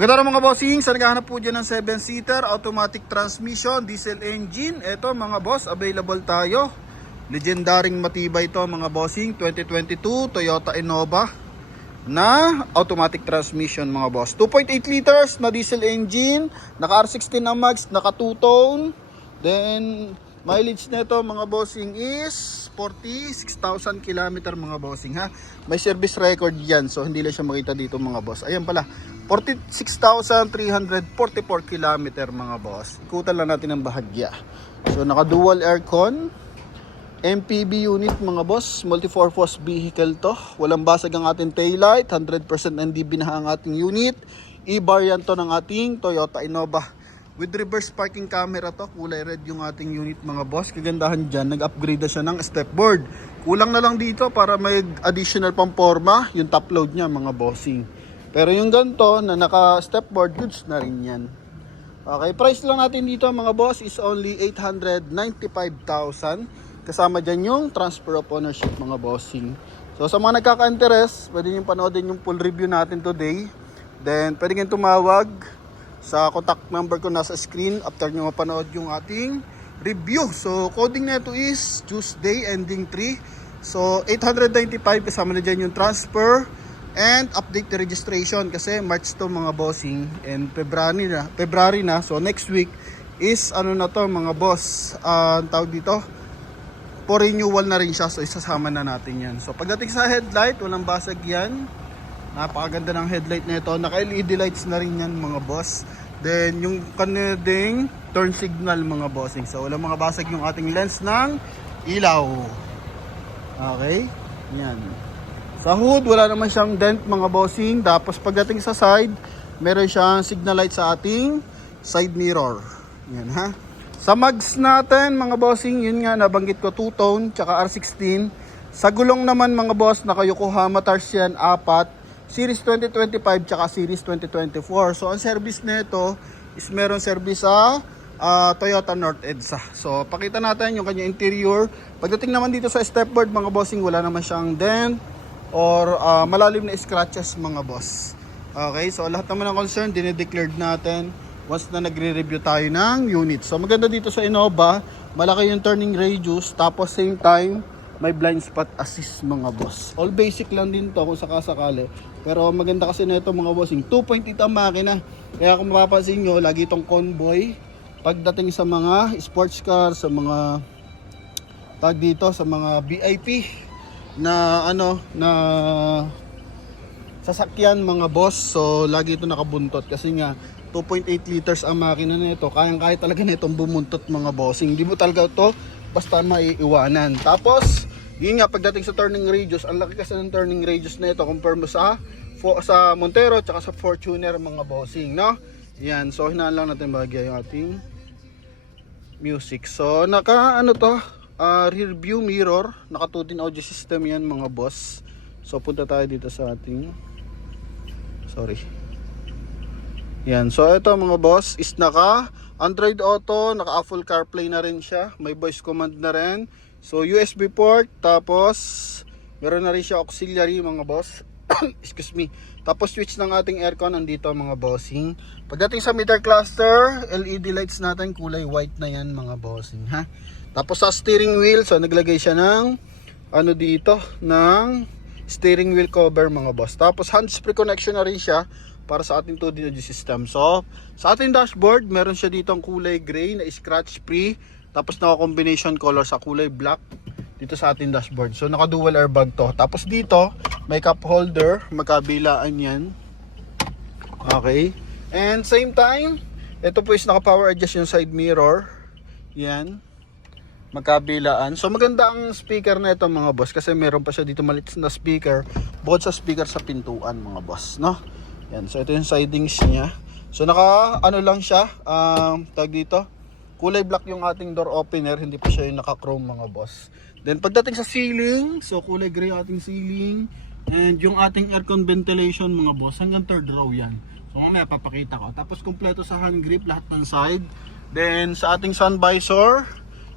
Maganda rin mga bossing, sa naghahanap po dyan ng 7-seater, automatic transmission, diesel engine. Ito mga boss, available tayo. Legendaring matibay ito mga bossing, 2022 Toyota Innova na automatic transmission mga boss. 2.8 liters na diesel engine, naka R16 na max, naka 2-tone. Then mileage nito mga bossing is 46,000 km mga bossing ha. May service record yan, so hindi lang siya makita dito mga boss. Ayan pala, 46,344 km mga boss. Ikutan lang natin ang bahagya. So naka dual aircon, MPV unit mga boss, multi-purpose vehicle to. Walang basag ang ating taillight, 100% NDB na ang ating unit. E-variant to ng ating Toyota Innova. With reverse parking camera to, kulay red yung ating unit mga boss. Kagandahan dyan, nag-upgrade na siya ng stepboard. Kulang na lang dito para may additional pang forma, yung top load niya mga bossing. Pero yung ganito na naka-stepboard, goods na rin yan. Okay, price lang natin dito mga boss is only 895,000. Kasama dyan yung transfer of ownership mga bossing. So sa mga nagkaka-interest, pwede nyo panoodin yung full review natin today. Then pwede nyo tumawag sa contact number ko nasa screen after nyo mapanood yung ating review. So coding na ito is Tuesday ending 3. So 895 kasama na dyan yung transfer and update the registration kasi March to mga bossing and February na. So next week is ano na to mga boss, tawag dito, for renewal na rin siya. So isasama na natin yan. So pagdating sa headlight, walang basag yan. Napakaganda ng headlight na ito. Naka-LED lights na rin yan mga boss. Then yung kaneding turn signal mga bossing. So walang mga basag yung ating lens ng ilaw. Okay, yan. Sa hood wala naman siyang dent mga bossing. Tapos pagdating sa side, meron siyang signal light sa ating side mirror. Yan ha. Sa mags natin mga bossing, yun nga nabanggit ko, 2-tone tsaka R16. Sa gulong naman mga boss, naka Yokohama Tarsian 4, Series 2025 tsaka Series 2024. So ang service nito is meron service sa Toyota North EDSA. So pakita natin yung kanya interior. Pagdating naman dito sa stepboard mga bossing, wala naman siyang dent or malalim na scratches mga boss. Okay, so lahat naman ng concern dinedeclared natin once na nagre-review tayo ng unit. So maganda dito sa Innova, malaki yung turning radius, tapos same time may blind spot assist mga boss. All basic lang din to kung sakasakali. Pero maganda kasi na ito mga bossing, 2.8 ang makina. Kaya kung mapapansin nyo, lagi itong convoy pagdating sa mga sports car, sa mga tag dito, sa mga VIP na ano, na sasakyan mga boss. So lagi ito nakabuntot kasi nga 2.8 liters ang makina nito. Kayang-kaya talaga nitong bumuntot mga bossing. Hindi mo talaga ito basta maiiwanan. Tapos, yun nga pagdating sa turning radius, ang laki kasi ng turning radius na ito compare mo sa Montero at sa Fortuner mga bossing, no? Yan, so hinaan lang natin bagay yung ating music. So, naka ano to, rear view mirror, naka 2-din audio system yan mga boss. So, punta tayo dito sa ating, yan, so ito mga boss is naka Android Auto, naka Apple CarPlay na rin siya, may voice command na rin. So USB port, tapos meron na rin siya auxiliary mga boss. Excuse me. Tapos switch ng ating aircon andito mga bossing. Pagdating sa meter cluster, LED lights natin kulay white na yan mga bossing ha. Tapos sa steering wheel, so naglagay siya ng ano dito, ng steering wheel cover mga boss. Tapos hands-free connection na rin siya para sa ating 2D audio system. So, sa ating dashboard, meron siya dito ang kulay gray na scratch free. Tapos naka-combination color sa kulay black dito sa ating dashboard. So, naka-dual airbag to. Tapos dito, may cup holder. Magkabilaan yan. Okay. And same time, ito po is naka-power adjust yung side mirror. Yan. Magkabilaan. So, maganda ang speaker na ito mga boss. Kasi meron pa siya dito maliit na speaker. Bukod sa speaker sa pintuan mga boss. No? Yan, so ito yung sidings niya. So naka ano lang siya, tag dito, kulay black yung ating door opener, hindi pa siya yung naka chrome mga boss. Then pagdating sa ceiling, so kulay gray yung ating ceiling. And yung ating aircon ventilation mga boss, hanggang third row yan. So mamaya papakita ko. Tapos kumpleto sa hand grip lahat ng side. Then sa ating sun visor,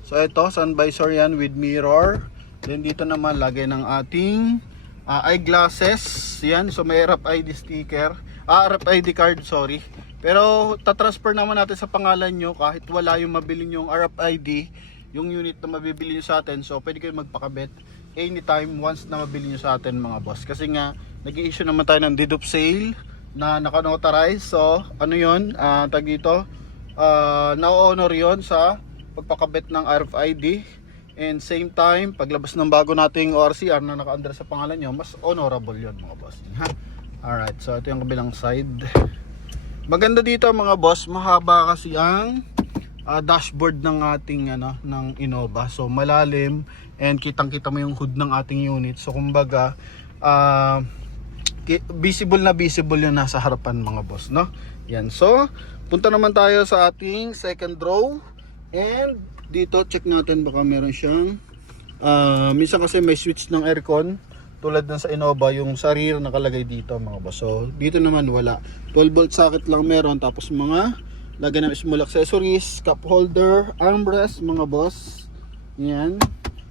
so ito sun visor yan with mirror. Then dito naman lagay ng ating eyeglasses. Yan, so may RFID sticker. RFID card, sorry. Pero tatransfer naman natin sa pangalan nyo kahit wala yung mabili yung RFID, yung unit na mabibili nyo sa atin. So pwede kayo magpakabit anytime once na mabili nyo sa atin mga boss. Kasi nga nag-i-issue naman tayo ng deed of sale na naka-notarize. So ano yun, tag dito, na-honor yun sa pagpakabit ng RFID. And same time, paglabas ng bago nating ORCR na naka-under sa pangalan nyo, mas honorable yun mga boss. Ha? Alright, so ito yung kabilang side. Maganda dito mga boss, mahaba kasi ang dashboard ng ating ng Innova. So malalim and kitang-kita mo yung hood ng ating unit. So kumbaga visible yun nasa harapan mga boss, no? Yan. So punta naman tayo sa ating second row. And dito check natin baka meron siyang minsan kasi may switch ng aircon tulad ng sa Innova, yung sa rear nakalagay dito mga boss. So dito naman wala. 12 volt socket lang meron, tapos mga lagyan ng small accessories, cup holder, armrest mga boss. Yan.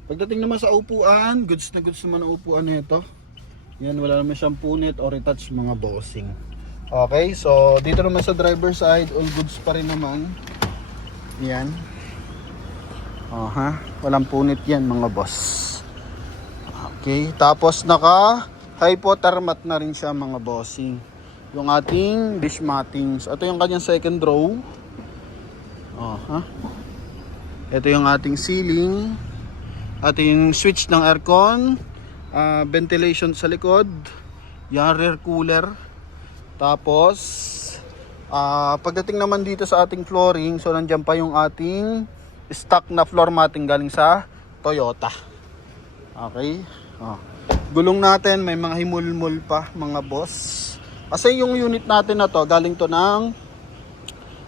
Pagdating naman sa upuan, goods na goods naman ang upuan nito. Yan, wala naman siyang punit or retouch mga bossing. Okay, so dito naman sa driver side, all goods pa rin naman. Yan. Walang punit yan mga boss. Okay, tapos naka hypothermat na rin siya mga bossing. Yung ating dish mattings. Ito yung kanyang second row. Ito yung ating ceiling. Ating switch ng aircon. Ventilation sa likod. Yan, rear cooler. Tapos pagdating naman dito sa ating flooring, so nandiyan pa yung ating stock na floor matting galing sa Toyota. Okay. Gulong natin may mga himulmul pa mga boss. Kasi yung unit natin na to galing to ng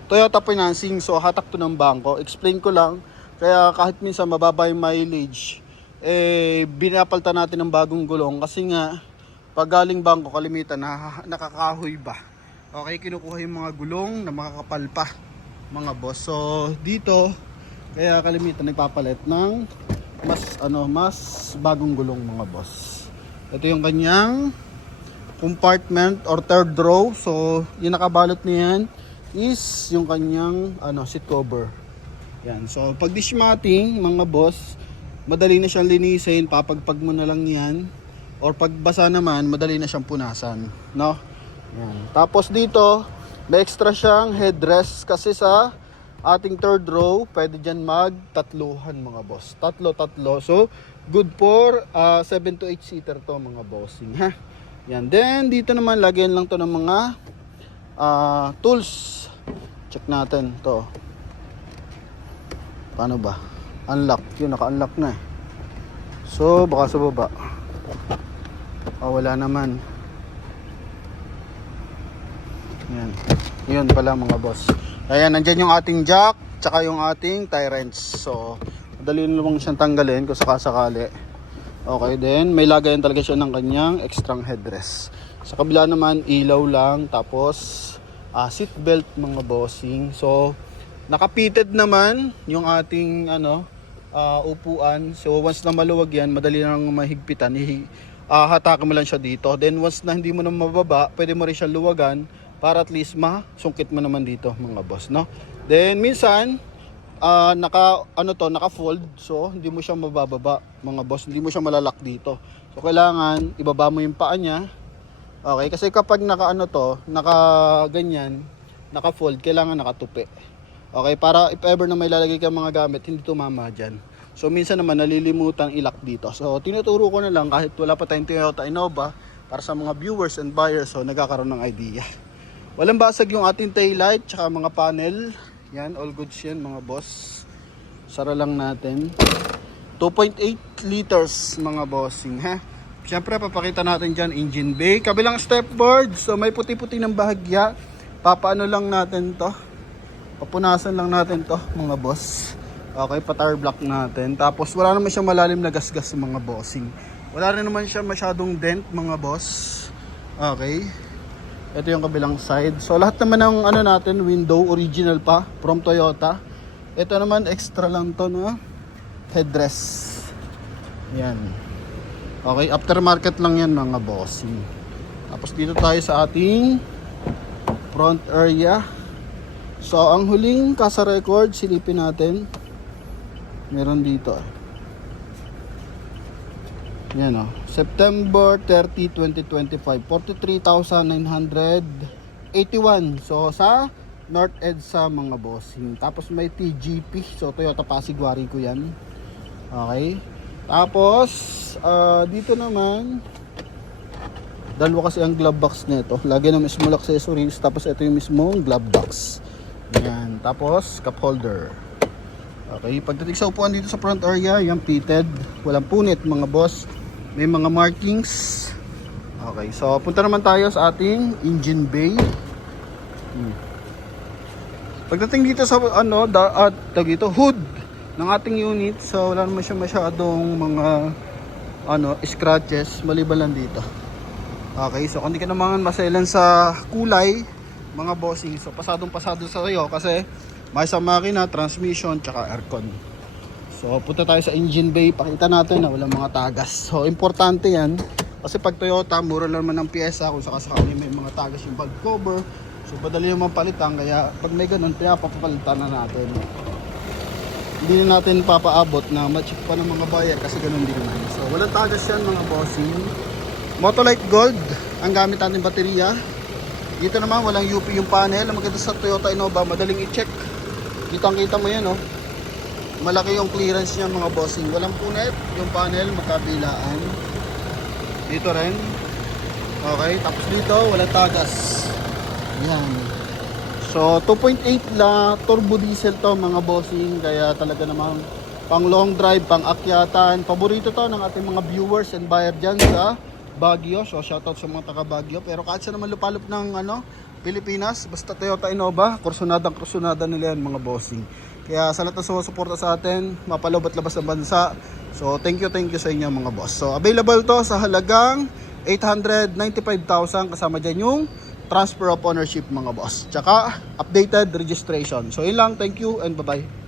Toyota financing, so hatak to ng bangko. Explain ko lang, kaya kahit minsan mababa yung mileage, binapalta natin ng bagong gulong kasi nga pag galing bangko kalimitan nakakahoy ba. Okay, kinukuha yung mga gulong na makakapal pa mga boss. So dito kaya kalimitan nagpapalit ng mas bagong gulong mga boss. Ito yung kanyang compartment or third row. So yung nakabalot niyan is yung kanyang seat cover. Yan. So pag dish matting mga boss, madali na siyang linisin, papagpag mo na lang yan. Or pag basa naman, madali na siyang punasan, no? Yan. Tapos dito may extra siyang headrest kasi sa ating third row, pwede dyan magtatluhan mga boss. Tatlo. So, good for 7 to 8 seater to mga bossing. Ha? Yan. Then, dito naman, lagyan lang to ng mga tools. Check natin to. Paano ba? Unlock. Yun, naka-unlock na eh. So, baka sa baba. Wala naman. Yan. Yun pala mga boss. Ayan, nandyan yung ating jack, tsaka yung ating tie wrench. So, madali namang siyang tanggalin kung sakasakali. Okay, then may lagayan talaga siya ng kanyang extra headrest. Sa kabila naman, ilaw lang, tapos seat belt mga bossing. So, nakapited naman yung ating upuan. So, once na maluwag yan, madali nang mahigpitan. Hatakin mo lang siya dito. Then, once na hindi mo na mababa, pwede mo rin siya luwagan para at least masungkit mo naman dito mga boss, no? Then minsan naka-fold, so hindi mo siya mabababa mga boss, hindi mo siya malalak dito. So kailangan ibaba mo yung paa niya. Okay, kasi kapag naka ganyan, naka-fold, kailangan nakatupi. Okay, para if ever na may lalagay kang mga gamit, hindi tumama diyan. So minsan naman nalilimutang ilak dito. So tinuturo ko na lang kahit wala pa tayong Toyota Innova para sa mga viewers and buyers, so nagkakaroon ng idea. Walang basag yung ating taillight tsaka mga panel. Yan, all goods yan mga boss. Sara lang natin. 2.8 liters mga bossing, ha. Siyempre papakita natin dyan engine bay. Kabilang stepboard. So may puti-puti ng bahagya. Papaano lang natin to. Papunasan lang natin to mga boss. Okay, pa-tire block natin. Tapos wala naman siya malalim na gasgas mga bossing. Wala rin naman siya masyadong dent mga boss. Okay. Ito yung kabilang side. So lahat naman ng natin, window original pa from Toyota. Ito naman extra lang to na headrest. Yan. Okay, aftermarket lang yan mga bossing. Tapos dito tayo sa ating front area. So ang huling kasa record, silipin natin. Meron dito. Yan o. September 30, 2025. 43,981. So sa North EDSA mga bossing. Tapos may TGP. So Toyota Pasig Warico yan. Okay. Tapos dito naman, dalawa kasi ang glove box nito. Lagi ng mismo accessories. Tapos ito yung mismong glove box. Yan. Tapos cup holder. Okay. Pagdating sa upuan dito sa front area, yung pitted. Walang punit mga boss. May mga markings. Okay. So punta naman tayo sa ating engine bay. Pagdating dito sa dito hood ng ating unit, so wala naman siya masyadong mga scratches maliban lang dito. Okay, so kung di ka naman maselan sa kulay mga bossing, so pasado sa iyo kasi may sa makina, transmission, tsaka aircon. So punta tayo sa engine bay, pakita natin na walang mga tagas. So importante yan kasi pag Toyota, mura lang naman ng pyesa kung sakasakali may mga tagas yung bag cover. So madali naman palitan, kaya pag may ganun, pinapapalitan na natin. Hindi na natin papaabot na ma-check pa ng mga buyer kasi ganun din naman. So walang tagas yan mga bossing. Motolite Gold ang gamit natin baterya. Dito naman walang UP yung panel. Ang maganda sa Toyota Innova, madaling i-check. Kitang-kita mo yan, oh. Malaki yung clearance niya mga bossing. Walang punit yung panel, magkabilaan. Dito rin. Okay, tapos dito walang tagas. Yan. So 2.8 la turbo diesel to mga bossing, kaya talaga namang pang long drive, pang akyatan. Paborito to ng ating mga viewers and buyer dyan sa Baguio. So shoutout sa mga taga Baguio. Pero kahit sa naman lupalop ng Pilipinas, basta Toyota Innova, kursunada nila yan mga bossing. Kaya sa lahat ng sumusuporta sa atin, mapaloob at labas ng bansa. So thank you sa inyo mga boss. So available to sa halagang 895,000 kasama dyan yung transfer of ownership mga boss. Tsaka updated registration. So yun lang, thank you and bye bye.